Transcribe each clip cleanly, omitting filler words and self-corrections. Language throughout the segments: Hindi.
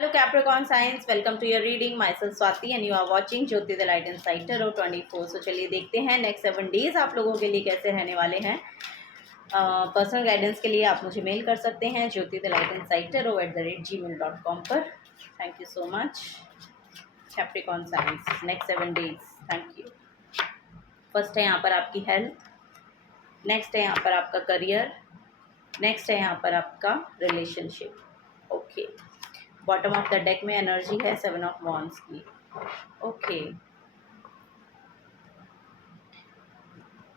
Hello Capricorn signs, welcome to your reading. Myself Swati and you are watching Jyoti the Light Inside Tarot 24. So चलिए देखते हैं नेक्स्ट 7 डेज आप लोगों के लिए कैसे रहने वाले हैं। पर्सनल गाइडेंस के लिए आप मुझे मेल कर सकते हैं jyotithelightInsidetarot@gmail.com पर। Thank you so much Capricorn science. Next 7 days, thank you. First है यहाँ पर आपकी हेल्थ, नेक्स्ट है यहाँ पर आपका करियर, नेक्स्ट है यहाँ पर आपका relationship. Okay, bottom of the deck में एनर्जी है 7 ऑफ वॉन्ड्स की।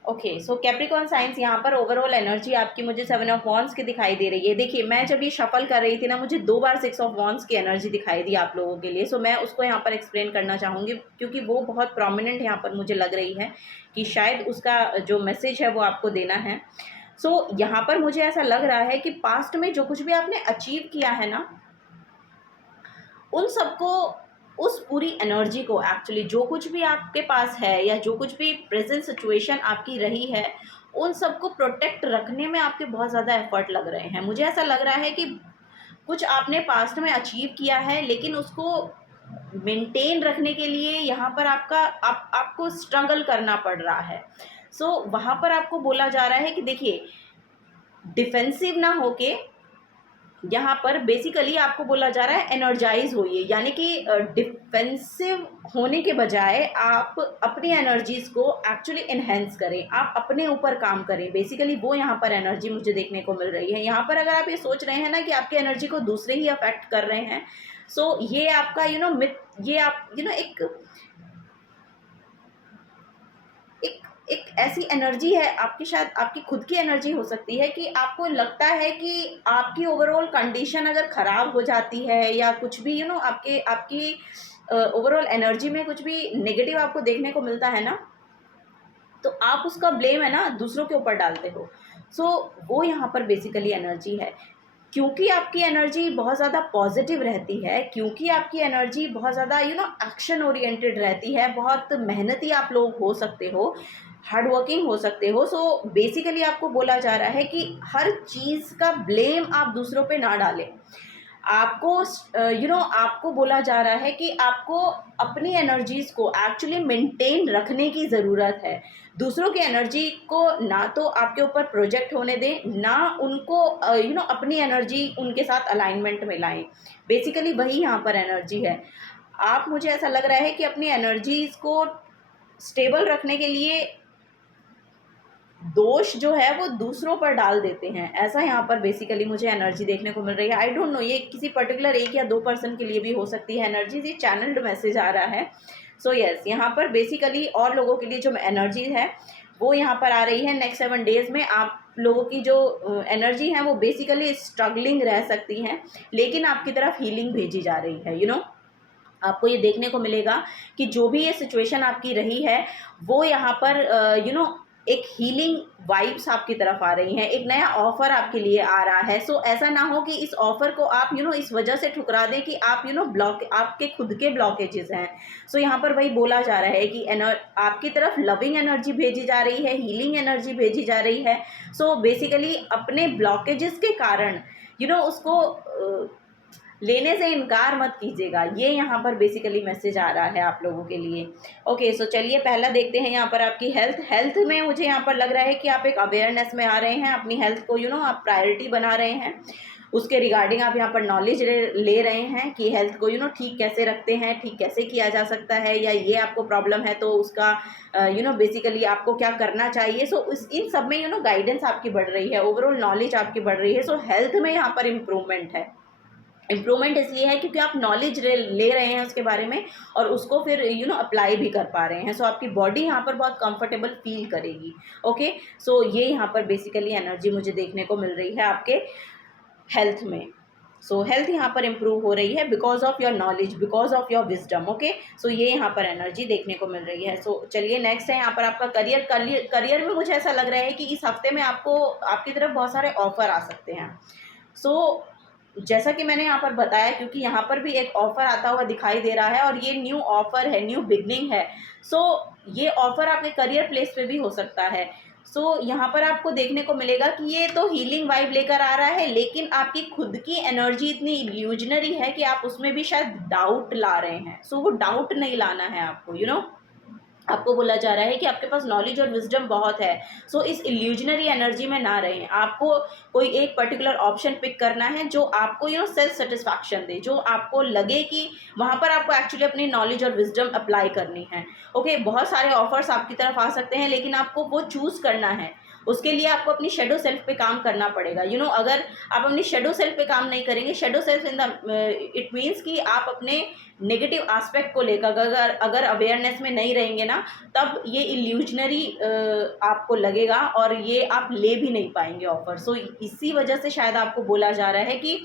ओके सो कैप्रिकॉर्न साइंस, यहाँ पर ओवरऑल एनर्जी आपकी मुझे 7 ऑफ वॉन्ड्स की दिखाई दे रही है। देखिए, मैं जब ये शफल कर रही थी ना, मुझे 2 बार 6 ऑफ वॉन्ड्स की एनर्जी दिखाई दी आप लोगों के लिए। सो मैं उसको यहाँ पर एक्सप्लेन करना चाहूँगी क्योंकि वो बहुत प्रोमिनेंट यहाँ पर मुझे लग रही है कि शायद उसका जो मैसेज है वो आपको देना है। सो यहाँ पर मुझे ऐसा लग रहा है कि पास्ट में जो कुछ भी आपने अचीव किया है ना, उन सबको, उस पूरी एनर्जी को, एक्चुअली जो कुछ भी आपके पास है या जो कुछ भी प्रेजेंट सिचुएशन आपकी रही है, उन सबको प्रोटेक्ट रखने में आपके बहुत ज़्यादा एफर्ट लग रहे हैं। मुझे ऐसा लग रहा है कि कुछ आपने पास्ट में अचीव किया है लेकिन उसको मेंटेन रखने के लिए यहाँ पर आपको स्ट्रगल करना पड़ रहा है। सो वहाँ पर आपको बोला जा रहा है कि देखिए, डिफेंसिव ना होके यहाँ पर बेसिकली आपको बोला जा रहा है एनर्जाइज होइए, यानी कि डिफेंसिव होने के बजाय आप अपनी एनर्जीज को एक्चुअली इन्हेंस करें, आप अपने ऊपर काम करें। बेसिकली वो यहाँ पर एनर्जी मुझे देखने को मिल रही है। यहाँ पर अगर आप ये सोच रहे हैं ना कि आपकी एनर्जी को दूसरे ही अफेक्ट कर रहे हैं, सो ये आपका ये आप एक ऐसी एनर्जी है आपकी, शायद आपकी खुद की एनर्जी हो सकती है कि आपको लगता है कि आपकी ओवरऑल कंडीशन अगर ख़राब हो जाती है या कुछ भी आपकी ओवरऑल एनर्जी में कुछ भी नेगेटिव आपको देखने को मिलता है ना, तो आप उसका ब्लेम है ना दूसरों के ऊपर डालते हो। सो वो यहाँ पर बेसिकली एनर्जी है। क्योंकि आपकी एनर्जी बहुत ज़्यादा पॉजिटिव रहती है, क्योंकि आपकी एनर्जी बहुत ज़्यादा एक्शन ओरिएंटेड रहती है, बहुत मेहनती आप लोग हो सकते हो, हार्ड वर्किंग हो सकते हो। सो बेसिकली आपको बोला जा रहा है कि हर चीज़ का ब्लेम आप दूसरों पे ना डालें। आपको आपको बोला जा रहा है कि आपको अपनी एनर्जीज़ को एक्चुअली मेंटेन रखने की ज़रूरत है। दूसरों की एनर्जी को ना तो आपके ऊपर प्रोजेक्ट होने दें, ना उनको अपनी एनर्जी उनके साथ अलाइनमेंट में लाएं। बेसिकली वही यहाँ पर एनर्जी है। आप, मुझे ऐसा लग रहा है कि अपनी एनर्जीज़ को स्टेबल रखने के लिए दोष जो है वो दूसरों पर डाल देते हैं, ऐसा यहाँ पर बेसिकली मुझे एनर्जी देखने को मिल रही है। आई डोंट नो, ये किसी पर्टिकुलर 1 या 2 पर्सन के लिए भी हो सकती है एनर्जी। ये चैनल्ड मैसेज आ रहा है। सो यस, यहाँ पर बेसिकली और लोगों के लिए जो एनर्जी है वो यहाँ पर आ रही है। नेक्स्ट 7 डेज में आप लोगों की जो एनर्जी है वो बेसिकली स्ट्रगलिंग रह सकती हैं, लेकिन आपकी तरफ हीलिंग भेजी जा रही है। आपको ये देखने को मिलेगा कि जो भी ये सिचुएशन आपकी रही है वो यहाँ पर एक हीलिंग वाइब्स आपकी तरफ आ रही हैं, एक नया ऑफर आपके लिए आ रहा है। सो ऐसा ना हो कि इस ऑफर को आप इस वजह से ठुकरा दें कि आप ब्लॉक, आपके खुद के ब्लॉकेजेस हैं। सो यहाँ पर वही बोला जा रहा है कि आपकी तरफ लविंग एनर्जी भेजी जा रही है, हीलिंग एनर्जी भेजी जा रही है। सो बेसिकली अपने ब्लॉकेजेस के कारण उसको लेने से इनकार मत कीजिएगा, ये यहाँ पर बेसिकली मैसेज आ रहा है आप लोगों के लिए। ओके, सो चलिए पहला देखते हैं यहाँ पर आपकी हेल्थ में मुझे यहाँ पर लग रहा है कि आप एक अवेयरनेस में आ रहे हैं, अपनी हेल्थ को आप प्रायोरिटी बना रहे हैं। उसके रिगार्डिंग आप यहाँ पर नॉलेज ले रहे हैं कि हेल्थ को ठीक कैसे रखते हैं, ठीक कैसे किया जा सकता है, या ये आपको प्रॉब्लम है तो उसका बेसिकली आपको क्या करना चाहिए। सो इन सब में गाइडेंस आपकी बढ़ रही है, ओवरऑल नॉलेज आपकी बढ़ रही है। सो हेल्थ में यहाँ पर इम्प्रूवमेंट है। इम्प्रूवमेंट इसलिए है क्योंकि आप नॉलेज ले रहे हैं उसके बारे में और उसको फिर अप्लाई भी कर पा रहे हैं। सो आपकी बॉडी यहाँ पर बहुत कंफर्टेबल फील करेगी। ओके, सो ये यहाँ पर बेसिकली एनर्जी मुझे देखने को मिल रही है आपके हेल्थ में। सो हेल्थ यहाँ पर इम्प्रूव हो रही है because of your knowledge, because of your wisdom. Okay, so ये यहाँ पर एनर्जी देखने को मिल रही है। सो चलिए नेक्स्ट है यहाँ पर आपका करियर में मुझे ऐसा लग रहा है कि इस हफ्ते में आपको आपकी तरफ बहुत सारे ऑफर आ सकते हैं। सो जैसा कि मैंने यहाँ पर बताया, क्योंकि यहाँ पर भी एक ऑफ़र आता हुआ दिखाई दे रहा है और ये न्यू ऑफ़र है, न्यू बिगनिंग है। सो ये ऑफ़र आपके करियर प्लेस पे भी हो सकता है। सो यहाँ पर आपको देखने को मिलेगा कि ये तो हीलिंग वाइब लेकर आ रहा है, लेकिन आपकी खुद की एनर्जी इतनी इल्यूजनरी है कि आप उसमें भी शायद डाउट ला रहे हैं। सो वो डाउट नहीं लाना है आपको, आपको बोला जा रहा है कि आपके पास नॉलेज और विजडम बहुत है। सो इस इल्यूजनरी एनर्जी में ना रहें। आपको कोई एक पर्टिकुलर ऑप्शन पिक करना है जो आपको सेल्फ सेटिस्फैक्शन दे, जो आपको लगे कि वहाँ पर आपको एक्चुअली अपनी नॉलेज और विजडम अप्लाई करनी है। ओके, बहुत सारे ऑफर्स आपकी तरफ आ सकते हैं, लेकिन आपको वो चूज़ करना है। उसके लिए आपको अपनी शेडो सेल्फ पे काम करना पड़ेगा। अगर आप अपनी शेडो सेल्फ पे काम नहीं करेंगे, shadow self in the it means कि आप अपने नेगेटिव एस्पेक्ट को लेकर अगर अवेयरनेस में नहीं रहेंगे ना, तब ये इल्यूजनरी आपको लगेगा और ये आप ले भी नहीं पाएंगे ऑफर। सो इसी वजह से शायद आपको बोला जा रहा है कि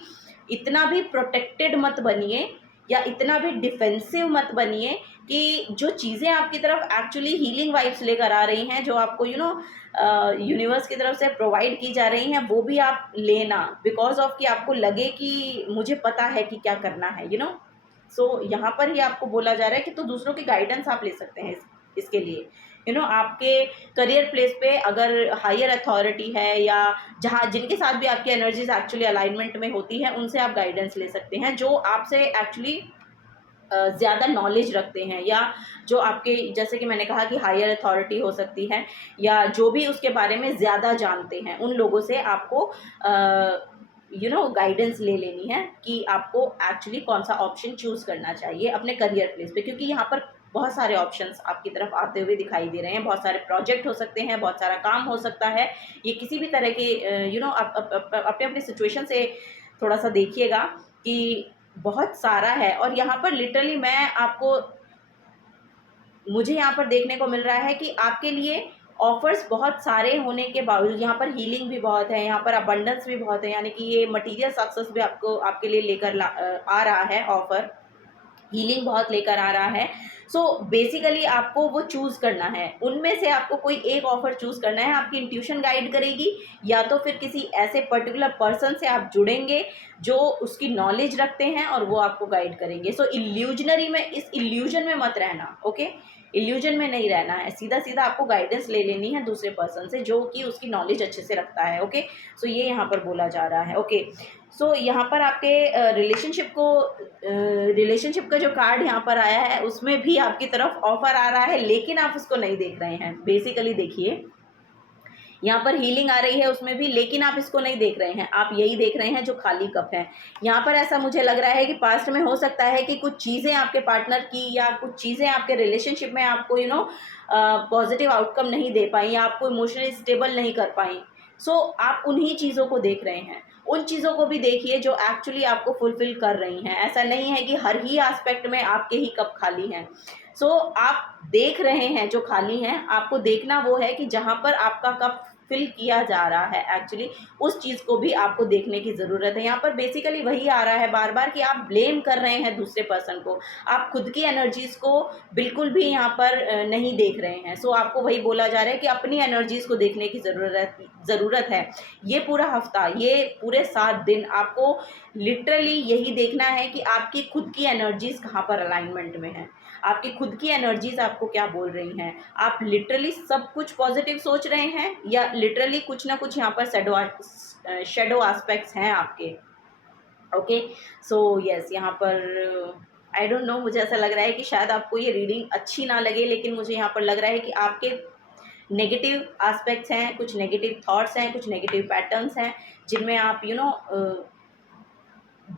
इतना भी प्रोटेक्टेड मत बनिए या इतना भी डिफेंसिव मत बनिए कि जो चीज़ें आपकी तरफ एक्चुअली हीलिंग वाइब्स लेकर आ रही हैं, जो आपको यूनिवर्स की तरफ से प्रोवाइड की जा रही हैं, वो भी आप लेना, बिकॉज ऑफ कि आपको लगे कि मुझे पता है कि क्या करना है। सो यहाँ पर ही आपको बोला जा रहा है कि तो दूसरों की गाइडेंस आप ले सकते हैं इसके लिए। आपके करियर प्लेस पे अगर हायर अथॉरिटी है या जहाँ जिनके साथ भी आपकी एनर्जीज एक्चुअली अलाइनमेंट में होती है, उनसे आप गाइडेंस ले सकते हैं, जो आपसे एक्चुअली ज़्यादा नॉलेज रखते हैं, या जो आपके, जैसे कि मैंने कहा कि हायर अथॉरिटी हो सकती है, या जो भी उसके बारे में ज़्यादा जानते हैं, उन लोगों से आपको गाइडेंस ले लेनी है कि आपको एक्चुअली कौन सा ऑप्शन चूज़ करना चाहिए अपने करियर प्लेस पे। क्योंकि यहाँ पर बहुत सारे ऑप्शंस आपकी तरफ आते हुए दिखाई दे रहे हैं, बहुत सारे प्रोजेक्ट हो सकते हैं, बहुत सारा काम हो सकता है। ये किसी भी तरह के अपने अपने सिचुएशन से थोड़ा सा देखिएगा कि बहुत सारा है। और यहाँ पर लिटरली मुझे यहाँ पर देखने को मिल रहा है कि आपके लिए ऑफर्स बहुत सारे होने के बावजूद यहाँ पर हीलिंग भी बहुत है, यहाँ पर अबंडेंस भी बहुत है, यानी कि ये मटीरियल सक्सेस भी आपके लिए लेकर आ रहा है ऑफर, हीलिंग बहुत लेकर आ रहा है। सो बेसिकली आपको वो चूज़ करना है, उनमें से आपको कोई एक ऑफर चूज़ करना है। आपकी इंट्यूशन गाइड करेगी, या तो फिर किसी ऐसे पर्टिकुलर पर्सन से आप जुड़ेंगे जो उसकी नॉलेज रखते हैं और वो आपको गाइड करेंगे। सो इल्यूजनरी में, इस इल्यूजन में मत रहना। ओके, इल्यूजन में नहीं रहना है, सीधा सीधा आपको गाइडेंस ले लेनी है दूसरे पर्सन से जो कि उसकी नॉलेज अच्छे से रखता है। ओके, सो ये यहाँ पर बोला जा रहा है। ओके, सो यहाँ पर आपके रिलेशनशिप का जो कार्ड यहाँ पर आया है, उसमें भी आपकी तरफ ऑफर आ रहा है, लेकिन आप उसको नहीं देख रहे हैं। बेसिकली देखिए, यहाँ पर हीलिंग आ रही है उसमें भी, लेकिन आप इसको नहीं देख रहे हैं, आप यही देख रहे हैं जो खाली कप है। यहाँ पर ऐसा मुझे लग रहा है कि पास्ट में हो सकता है कि कुछ चीज़ें आपके पार्टनर की या कुछ चीज़ें आपके रिलेशनशिप में आपको पॉजिटिव आउटकम नहीं दे पाई, या आपको इमोशनली स्टेबल नहीं कर पाई। सो आप उन्हीं चीज़ों को देख रहे हैं। उन चीज़ों को भी देखिए जो एक्चुअली आपको फुलफिल कर रही हैं। ऐसा नहीं है कि हर ही एस्पेक्ट में आपके ही कप खाली हैं। सो आप देख रहे हैं जो खाली हैं, आपको देखना वो है कि जहाँ पर आपका कप फिल किया जा रहा है, एक्चुअली उस चीज़ को भी आपको देखने की ज़रूरत है। यहाँ पर बेसिकली वही आ रहा है बार बार कि आप ब्लेम कर रहे हैं दूसरे पर्सन को, आप खुद की एनर्जीज़ को बिल्कुल भी यहाँ पर नहीं देख रहे हैं। सो आपको वही बोला जा रहा है कि अपनी एनर्जीज़ को देखने की ज़रूरत है। ये पूरा हफ्ता, ये पूरे 7 दिन आपको लिटरली यही देखना है कि आपकी खुद की एनर्जीज़ कहाँ पर अलाइनमेंट में है, आपकी खुद की एनर्जीज आपको क्या बोल रही हैं। आप लिटरली सब कुछ पॉजिटिव सोच रहे हैं, या लिटरली कुछ ना कुछ यहाँ पर शेडो एस्पेक्ट्स हैं आपके। ओके, सो यस, यहाँ पर आई डोंट नो, मुझे ऐसा लग रहा है कि शायद आपको ये रीडिंग अच्छी ना लगे, लेकिन मुझे यहाँ पर लग रहा है कि आपके नेगेटिव एस्पेक्ट्स हैं, कुछ नेगेटिव थॉट्स हैं, कुछ नेगेटिव पैटर्न्स हैं, जिनमें आप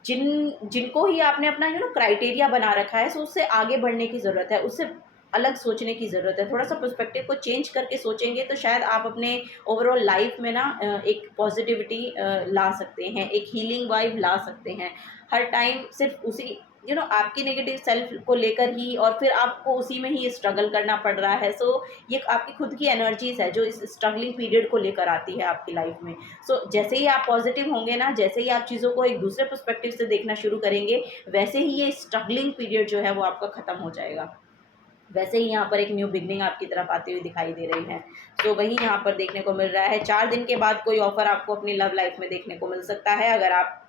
जिनको ही आपने अपना क्राइटेरिया बना रखा है। सो उससे आगे बढ़ने की ज़रूरत है, उससे अलग सोचने की ज़रूरत है। थोड़ा सा पर्सपेक्टिव को चेंज करके सोचेंगे तो शायद आप अपने ओवरऑल लाइफ में एक पॉजिटिविटी ला सकते हैं, एक हीलिंग वाइब ला सकते हैं। हर टाइम सिर्फ उसी आपकी नेगेटिव सेल्फ को लेकर ही, और फिर आपको उसी में ही स्ट्रगल करना पड़ रहा है। सो ये आपकी खुद की एनर्जीज है जो इस स्ट्रगलिंग पीरियड को लेकर आती है आपकी लाइफ में। सो जैसे ही आप पॉजिटिव होंगे ना, जैसे ही आप चीज़ों को एक दूसरे पर्सपेक्टिव से देखना शुरू करेंगे, वैसे ही ये स्ट्रगलिंग पीरियड जो है वो आपका ख़त्म हो जाएगा। वैसे ही यहाँ पर एक न्यू बिगनिंग आपकी तरफ आती हुई दिखाई दे रही है। तो वही यहाँ पर देखने को मिल रहा है। 4 दिन के बाद कोई ऑफर आपको अपनी लव लाइफ में देखने को मिल सकता है। अगर आप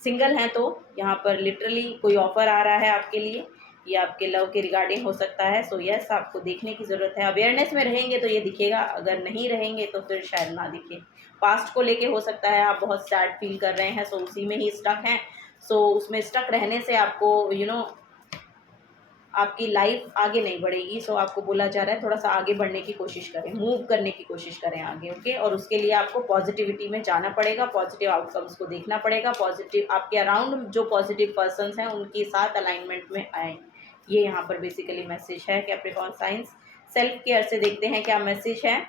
सिंगल हैं तो यहाँ पर लिटरली कोई ऑफ़र आ रहा है आपके लिए, ये आपके लव के रिगार्डिंग हो सकता है। सो यस, आपको देखने की ज़रूरत है। अवेयरनेस में रहेंगे तो ये दिखेगा, अगर नहीं रहेंगे तो फिर शायद ना दिखे। पास्ट को लेके हो सकता है आप बहुत सैड फील कर रहे हैं, सो उसी में ही स्टक हैं। सो उसमें स्टक रहने से आपको आपकी लाइफ आगे नहीं बढ़ेगी। सो आपको बोला जा रहा है थोड़ा सा आगे बढ़ने की कोशिश करें, मूव करने की कोशिश करें आगे, ओके। और उसके लिए आपको पॉजिटिविटी में जाना पड़ेगा, पॉजिटिव आउटकम्स को देखना पड़ेगा, पॉजिटिव आपके अराउंड जो पॉजिटिव पर्सन्स हैं उनके साथ अलाइनमेंट में आए। ये यहाँ पर बेसिकली मैसेज है कैप्रिकॉर्न साइंस। सेल्फ केयर से देखते हैं क्या मैसेज है।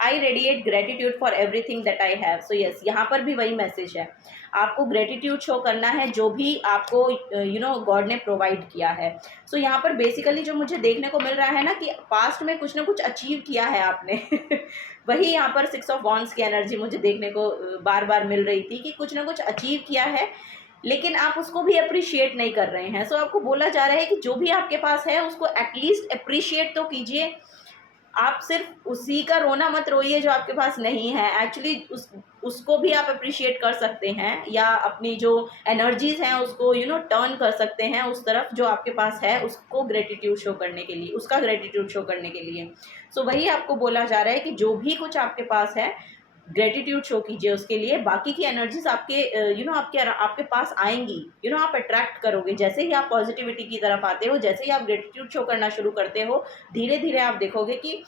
आई radiate gratitude for everything that I have. So yes, यहाँ पर भी वही मैसेज है, आपको ग्रेटिट्यूड शो करना है जो भी आपको गॉड ने प्रोवाइड किया है। सो यहाँ पर बेसिकली जो मुझे देखने को मिल रहा है ना कि पास्ट में कुछ ना कुछ अचीव किया है आपने वही यहाँ पर 6 ऑफ वॉन्ड्स की एनर्जी मुझे देखने को बार बार मिल रही थी कि कुछ ना कुछ अचीव किया है, लेकिन आप उसको भी अप्रिशिएट नहीं कर रहे हैं। सो आपको बोला जा रहा है कि जो भी आपके पास है उसको एटलीस्ट अप्रिशिएट तो कीजिए। आप सिर्फ उसी का रोना मत रोइए जो आपके पास नहीं है। एक्चुअली उसको भी आप अप्रिशिएट कर सकते हैं, या अपनी जो एनर्जीज हैं उसको टर्न कर सकते हैं उस तरफ जो आपके पास है, उसको ग्रेटिट्यूड शो करने के लिए, उसका ग्रेटिट्यूड शो करने के लिए। सो वही आपको बोला जा रहा है कि जो भी कुछ आपके पास है ग्रेटिट्यूड शो कीजिए उसके लिए। बाकी की एनर्जीज आपके आपके पास आएंगी, आप अट्रैक्ट करोगे। जैसे ही आप पॉजिटिविटी की तरफ आते हो, जैसे ही आप ग्रेटिट्यूड शो करना शुरू करते हो, धीरे धीरे आप देखोगे कि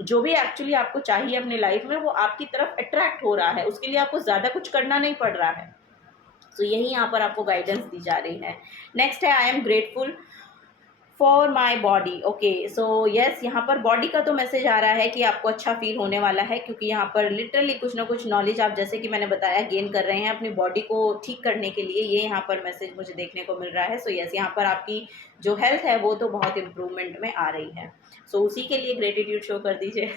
जो भी एक्चुअली आपको चाहिए अपनी लाइफ में वो आपकी तरफ अट्रैक्ट हो रहा है। उसके लिए आपको ज़्यादा कुछ करना नहीं पड़ रहा है। तो यही यहाँ पर आपको गाइडेंस दी जा रही है। नेक्स्ट है I am grateful for my body. Okay, so yes, यहाँ पर बॉडी का तो मैसेज आ रहा है कि आपको अच्छा फील होने वाला है, क्योंकि यहाँ पर लिटरली कुछ ना कुछ नॉलेज आप, जैसे कि मैंने बताया, गेन कर रहे हैं अपनी बॉडी को ठीक करने के लिए। ये यहाँ पर मैसेज मुझे देखने को मिल रहा है। सो यस, यहाँ पर आपकी जो हेल्थ है वो तो बहुत इम्प्रूवमेंट में आ रही है। सो उसी के लिए ग्रेटिट्यूड शो कर दीजिए।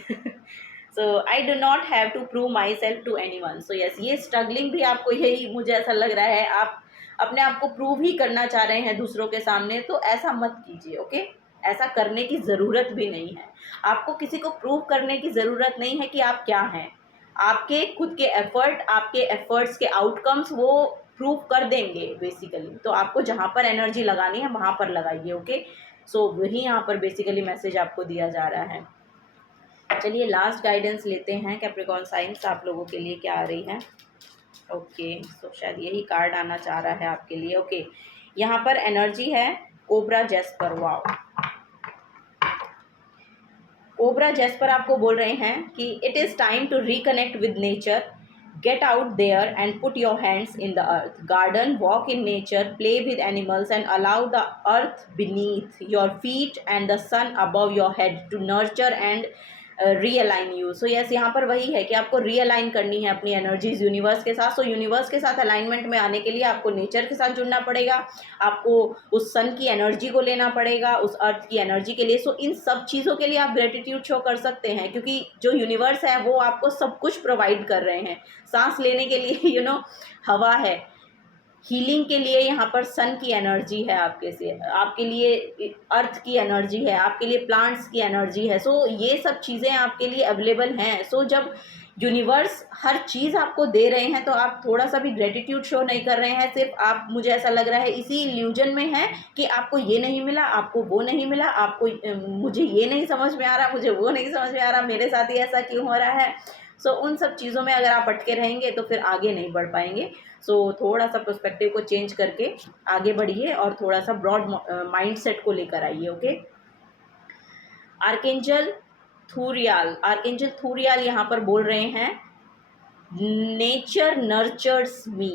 So I do not have to prove myself to anyone. So yes, ये स्ट्रगलिंग भी आपको, यही मुझे ऐसा लग रहा है, आप अपने आप को प्रूव ही करना चाह रहे हैं दूसरों के सामने, तो ऐसा मत कीजिए, ओके। ऐसा करने की ज़रूरत भी नहीं है। आपको किसी को प्रूव करने की ज़रूरत नहीं है कि आप क्या हैं। आपके खुद के एफर्ट, आपके एफर्ट्स के आउटकम्स वो प्रूव कर देंगे बेसिकली। तो आपको जहाँ पर एनर्जी लगानी है वहाँ पर लगाइए, ओके। सो वही यहाँ पर बेसिकली मैसेज आपको दिया जा रहा है। चलिए लास्ट गाइडेंस लेते हैं कैप्रिकॉर्न साइंस, आप लोगों के लिए क्या आ रही है। ओके, सो शायद यही कार्ड आना चाह रहा है आपके लिए, ओके। यहाँ पर एनर्जी है cobra jasper. Wow, cobra jasper आपको बोल रहे हैं कि it is time to reconnect with nature, get out there and put your hands in the earth, garden, walk in nature, play with animals and allow the earth beneath your feet and the sun above your head to nurture and realign you. So yes, यहाँ पर वही है कि आपको रीअलाइन करनी है अपनी एनर्जीज यूनिवर्स के साथ। सो यूनिवर्स के साथ अलाइनमेंट में आने के लिए आपको नेचर के साथ जुड़ना पड़ेगा, आपको उस सन की एनर्जी को लेना पड़ेगा, उस अर्थ की एनर्जी के लिए। सो इन सब चीज़ों के लिए आप ग्रेटिट्यूड शो कर सकते हैं, क्योंकि जो यूनिवर्स है वो आपको सब कुछ प्रोवाइड कर रहे हैं। सांस लेने के लिए हवा है, हीलिंग के लिए यहाँ पर सन की एनर्जी है आपके लिए अर्थ की एनर्जी है, आपके लिए प्लांट्स की एनर्जी है। सो ये सब चीज़ें आपके लिए अवेलेबल हैं। सो जब यूनिवर्स हर चीज़ आपको दे रहे हैं तो आप थोड़ा सा भी ग्रेटिट्यूड शो नहीं कर रहे हैं। सिर्फ आप, मुझे ऐसा लग रहा है, इसी इल्यूजन में है कि आपको ये नहीं मिला, आपको वो नहीं मिला, आपको मुझे ये नहीं समझ में आ रहा, मुझे वो नहीं समझ में आ रहा, मेरे साथ ही ऐसा क्यों हो रहा है। सो उन सब चीज़ों में अगर आप अटके रहेंगे तो फिर आगे नहीं बढ़ पाएंगे। सो थोड़ा सा पर्सपेक्टिव को चेंज करके आगे बढ़िए और थोड़ा सा ब्रॉड माइंडसेट को लेकर आइए, ओके। आर्केंजल थूरियाल यहाँ पर बोल रहे हैं nature nurtures me,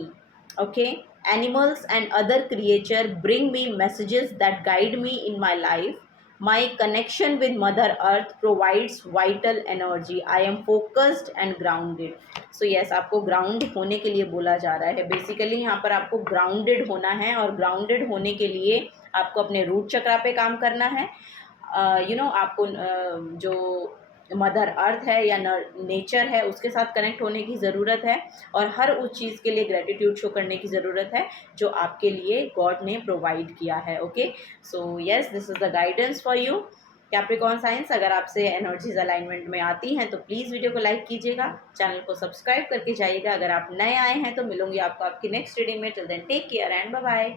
okay, animals and other creature bring me messages that guide me in my life, my connection with mother earth provides vital energy, I am focused and grounded. So yes, आपको ग्राउंड होने के लिए बोला जा रहा है। बेसिकली यहाँ पर आपको ग्राउंडेड होना है, और ग्राउंडेड होने के लिए आपको अपने रूट चक्रा पे काम करना है। आपको जो मदर अर्थ है या नेचर है उसके साथ कनेक्ट होने की ज़रूरत है, और हर उस चीज़ के लिए ग्रेटिट्यूड शो करने की ज़रूरत है जो आपके लिए गॉड ने प्रोवाइड किया है, okay. So yes, this is the guidance for you Capricorn science. अगर आपसे एनर्जीज अलाइनमेंट में आती हैं तो प्लीज़ वीडियो को लाइक कीजिएगा, चैनल को सब्सक्राइब करके जाइएगा। अगर आप नए आए हैं तो मिलूंगी आपको आपकी नेक्स्ट रीडिंग में। Till then take care and bye bye.